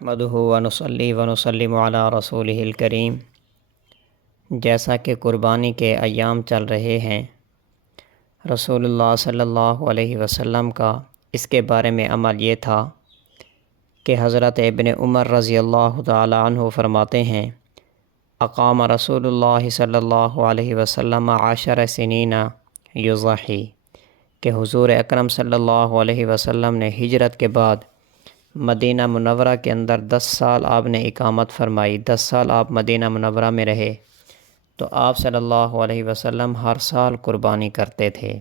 نحمدہ ونصلی ونسلم علی رسولہ الکریم۔ جیسا کہ قربانی کے ایام چل رہے ہیں، رسول اللہ صلی اللہ علیہ وسلم کا اس کے بارے میں عمل یہ تھا کہ حضرت ابن عمر رضی اللہ تعالی عنہ فرماتے ہیں، اقام رسول اللہ صلی اللہ علیہ وسلم 10 سنین یضحی، کہ حضور اکرم صلی اللہ علیہ وسلم نے ہجرت کے بعد مدینہ منورہ کے اندر 10 سال آپ نے اقامت فرمائی، 10 سال آپ مدینہ منورہ میں رہے، تو آپ صلی اللہ علیہ وسلم ہر سال قربانی کرتے تھے۔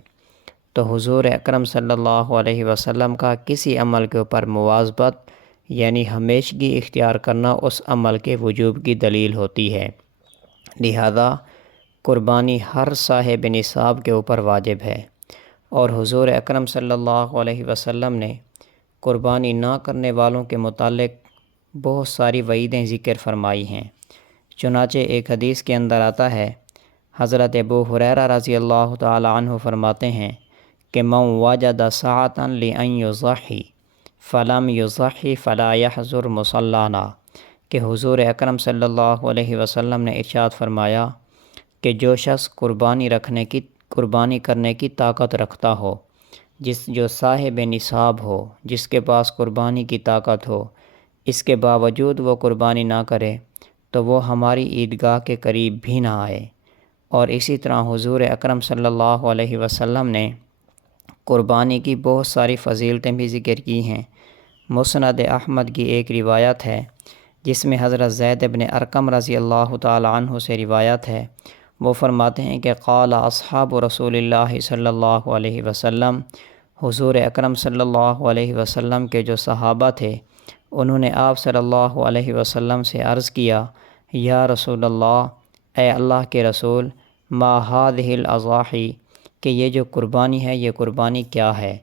تو حضور اکرم صلی اللہ علیہ وسلم کا کسی عمل کے اوپر مواظبت یعنی ہمیشگی اختیار کرنا اس عمل کے وجوب کی دلیل ہوتی ہے، لہذا قربانی ہر صاحب نصاب کے اوپر واجب ہے۔ اور حضور اکرم صلی اللہ علیہ وسلم نے قربانی نہ کرنے والوں کے متعلق بہت ساری وعیدیں ذکر فرمائی ہیں۔ چنانچہ ایک حدیث کے اندر آتا ہے، حضرت ابو ہریرہ رضی اللہ تعالی عنہ فرماتے ہیں کہ من وجد ساعۃ لأن یضحی فلم یضحی فلا یحضر مصلانا، کہ حضور اکرم صلی اللہ علیہ وسلم نے ارشاد فرمایا کہ جو شخص قربانی کرنے کی طاقت رکھتا ہو، جو صاحب نصاب ہو، جس کے پاس قربانی کی طاقت ہو، اس کے باوجود وہ قربانی نہ کرے تو وہ ہماری عیدگاہ کے قریب بھی نہ آئے۔ اور اسی طرح حضور اکرم صلی اللہ علیہ وسلم نے قربانی کی بہت ساری فضیلتیں بھی ذکر کی ہیں۔ مسند احمد کی ایک روایت ہے جس میں حضرت زید بن ارقم رضی اللہ تعالی عنہ سے روایت ہے، وہ فرماتے ہیں کہ قال اصحاب رسول اللہ صلی اللہ علیہ وسلم، حضور اکرم صلی اللہ علیہ وسلم کے جو صحابہ تھے انہوں نے آپ صلی اللہ علیہ وسلم سے عرض کیا، یا رسول اللہ، اے اللہ کے رسول، ما هذه الاضاحی، کہ یہ جو قربانی ہے یہ قربانی کیا ہے؟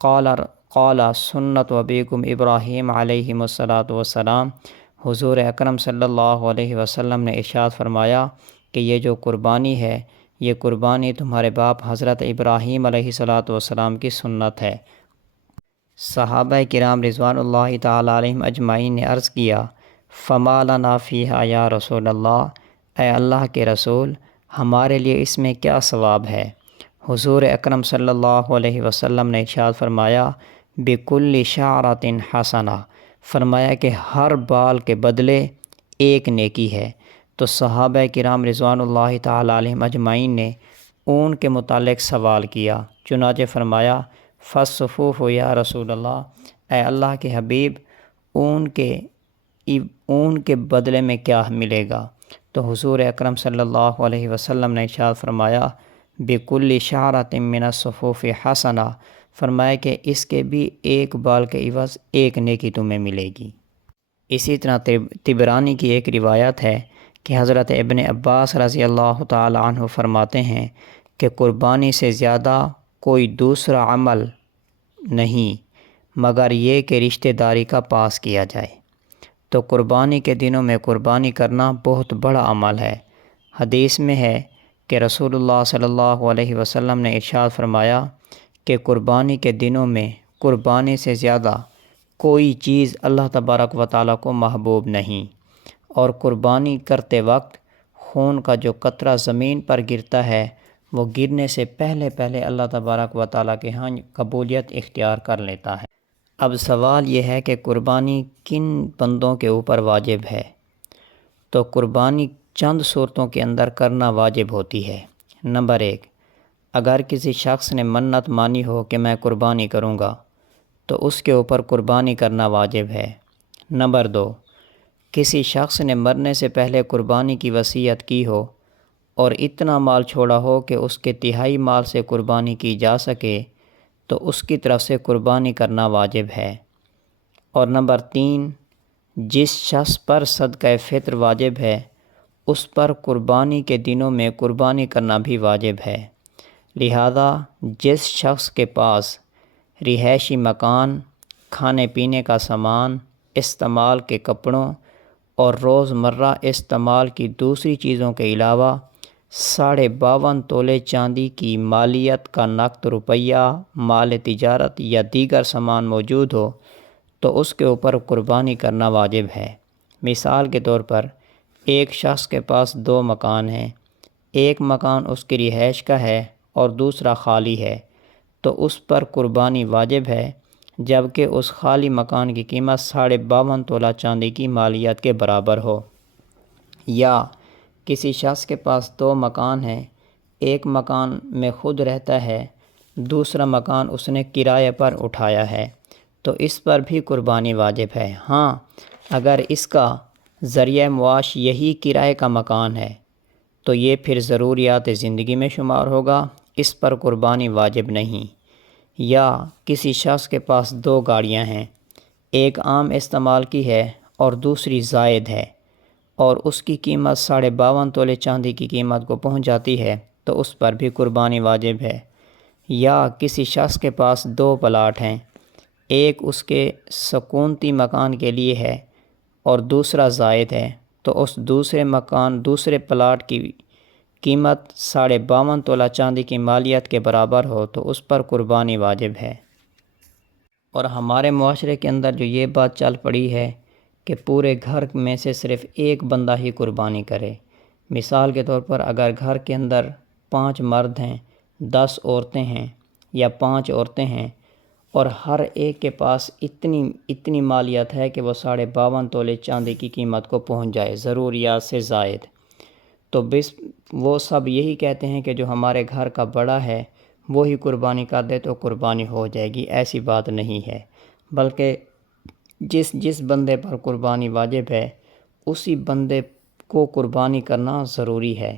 قال سنت ابیکم ابراہیم علیہ السلام، حضور اکرم صلی اللہ علیہ وسلم نے ارشاد فرمایا کہ یہ جو قربانی ہے یہ قربانی تمہارے باپ حضرت ابراہیم علیہ السلام کی سنت ہے۔ صحابہ کرام رضوان اللہ تعالی علیہم اجمعین نے عرض کیا، فما لنا فیہا یا رسول اللہ، اے اللہ کے رسول، ہمارے لیے اس میں کیا ثواب ہے؟ حضور اکرم صلی اللہ علیہ وسلم نے ارشاد فرمایا، بکل شعرۃ حسنہ، فرمایا کہ ہر بال کے بدلے ایک نیکی ہے۔ تو صحابہ کرام رضوان اللہ تعالی علیہم اجمعین نے اون کے متعلق سوال کیا، چنانچہ فرمایا، فالصفوف یا رسول اللہ، اے اللہ کے حبیب، اون کے بدلے میں کیا ملے گا؟ تو حضور اکرم صلی اللہ علیہ وسلم نے ارشاد فرمایا، بکل شعرۃ من الصفوف حسنہ، فرمایا کہ اس کے بھی ایک بال کے عوض ایک نیکی تمہیں ملے گی۔ اسی طرح طبرانی کی ایک روایت ہے کہ حضرت ابن عباس رضی اللہ تعالی عنہ فرماتے ہیں کہ قربانی سے زیادہ کوئی دوسرا عمل نہیں مگر یہ کہ رشتہ داری کا پاس کیا جائے۔ تو قربانی کے دنوں میں قربانی کرنا بہت بڑا عمل ہے۔ حدیث میں ہے کہ رسول اللہ صلی اللہ علیہ وسلم نے ارشاد فرمایا کہ قربانی کے دنوں میں قربانی سے زیادہ کوئی چیز اللہ تبارک و تعالیٰ کو محبوب نہیں، اور قربانی کرتے وقت خون کا جو قطرہ زمین پر گرتا ہے وہ گرنے سے پہلے اللہ تبارک و تعالیٰ کے ہاں قبولیت اختیار کر لیتا ہے۔ اب سوال یہ ہے کہ قربانی کن بندوں کے اوپر واجب ہے؟ تو قربانی چند صورتوں کے اندر کرنا واجب ہوتی ہے۔ نمبر 1، اگر کسی شخص نے منت مانی ہو کہ میں قربانی کروں گا تو اس کے اوپر قربانی کرنا واجب ہے۔ نمبر 2، کسی شخص نے مرنے سے پہلے قربانی کی وصیت کی ہو اور اتنا مال چھوڑا ہو کہ اس کے تہائی مال سے قربانی کی جا سکے تو اس کی طرف سے قربانی کرنا واجب ہے۔ اور نمبر 3، جس شخص پر صدقہ فطر واجب ہے اس پر قربانی کے دنوں میں قربانی کرنا بھی واجب ہے، لہذا جس شخص کے پاس رہائشی مکان، کھانے پینے کا سامان، استعمال کے کپڑوں اور روزمرہ استعمال کی دوسری چیزوں کے علاوہ 52.5 تولے چاندی کی مالیت کا نقد روپیہ، مال تجارت یا دیگر سامان موجود ہو تو اس کے اوپر قربانی کرنا واجب ہے۔ مثال کے طور پر ایک شخص کے پاس 2 مکان ہیں، ایک مکان اس کی رہائش کا ہے اور دوسرا خالی ہے، تو اس پر قربانی واجب ہے، جبکہ اس خالی مکان کی قیمت 52.5 تولہ چاندی کی مالیت کے برابر ہو۔ یا کسی شخص کے پاس 2 مکان ہیں، ایک مکان میں خود رہتا ہے، دوسرا مکان اس نے کرائے پر اٹھایا ہے، تو اس پر بھی قربانی واجب ہے۔ ہاں، اگر اس کا ذریعہ معاش یہی کرائے کا مکان ہے تو یہ پھر ضروریات زندگی میں شمار ہوگا، اس پر قربانی واجب نہیں۔ یا کسی شخص کے پاس 2 گاڑیاں ہیں، ایک عام استعمال کی ہے اور دوسری زائد ہے، اور اس کی قیمت 52.5 تولے چاندی کی قیمت کو پہنچ جاتی ہے، تو اس پر بھی قربانی واجب ہے۔ یا کسی شخص کے پاس 2 پلاٹ ہیں، ایک اس کے سکونتی مکان کے لیے ہے اور دوسرا زائد ہے، تو اس دوسرے پلاٹ کی قیمت 52.5 تولہ چاندی کی مالیت کے برابر ہو تو اس پر قربانی واجب ہے۔ اور ہمارے معاشرے کے اندر جو یہ بات چل پڑی ہے کہ پورے گھر میں سے صرف ایک بندہ ہی قربانی کرے۔ مثال کے طور پر اگر گھر کے اندر 5 مرد ہیں، 10 عورتیں ہیں یا 5 عورتیں ہیں، اور ہر ایک کے پاس اتنی مالیت ہے کہ وہ 52.5 تولے چاندی کی قیمت کو پہنچ جائے ضروریات سے زائد، تو بس وہ سب یہی کہتے ہیں کہ جو ہمارے گھر کا بڑا ہے وہی قربانی کر دے تو قربانی ہو جائے گی۔ ایسی بات نہیں ہے، بلکہ جس بندے پر قربانی واجب ہے اسی بندے کو قربانی کرنا ضروری ہے۔